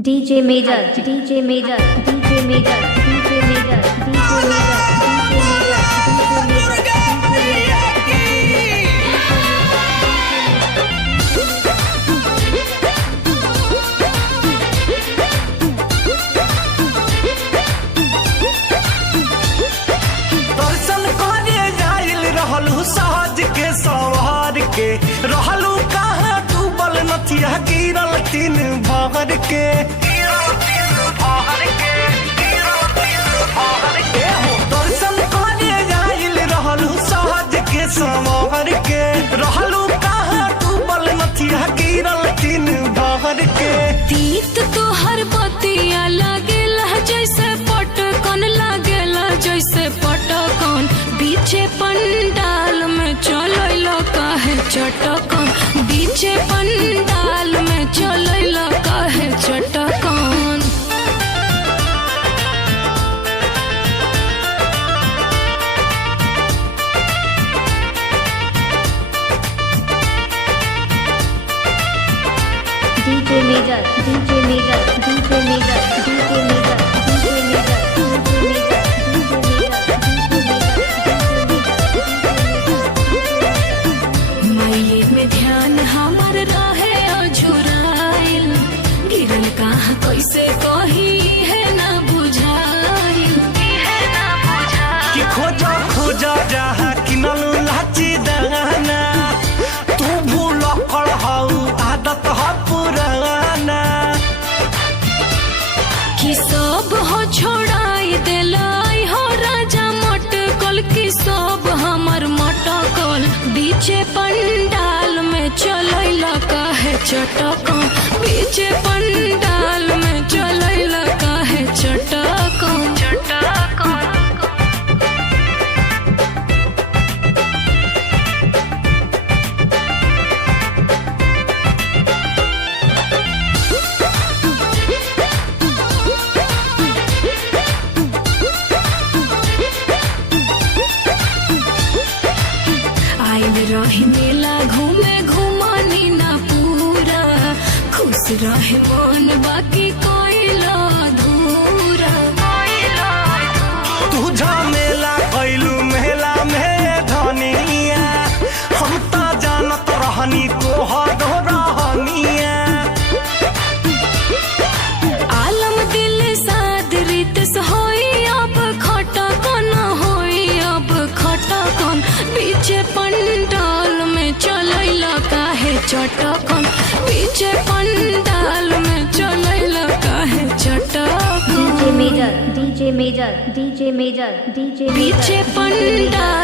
DJ Major, DJ Major, DJ Major, DJ Major, DJ Major, दर्शन करे जाइल रहलू सहज के सवार के रहलू कहाँ डूबल नथिया गिरल तीन भर के दर्शन करे जाइल रहलू सहज के सवार के रहलू कहाँ डूबल नथिया गिरल तीन भर के तीत तोहर बतिया लागेला जैसे पटकन लागेला जैसे पटकन बीचे पंडाल में चलैला काहे चटकन बीचे पंडाल में चलैला काहे चटकन। DJ Major, DJ Major, DJ Major, DJ Major, DJ Major, माये में ध्यान हमर रहे अझुराइल गिरल कहाँ कैसे कही है ना बुझाइल कि खोजा खोजा जहाँ किनल लाची दाना तू भूल कर हऊ आदत ह पुराना कि सब हो छोड़ाई दिलाई हो राजा मटकल कि सब हमर मटकल बीचे पंडाल में चलैला काहे चटकन बीचे पंडाल में चलैला काहे चटकन चटकन। आइल रही मेला घूमे घुमानी ना पूरा खुश रहे मन बाकी कोइला अधूरा तू झमेला कैलू मेला में धनिया हम तो जानत रहनी तोहर रहनिया आलम दिल साद रीत होई अब खटकन होई अब खटकन बीचे पंडाल में चलैला काहे चटकन बीचे पंडाल में चलैला काहे चटकन DJ Major, DJ Major, DJ Major, DJ Major, बीचे पंडाल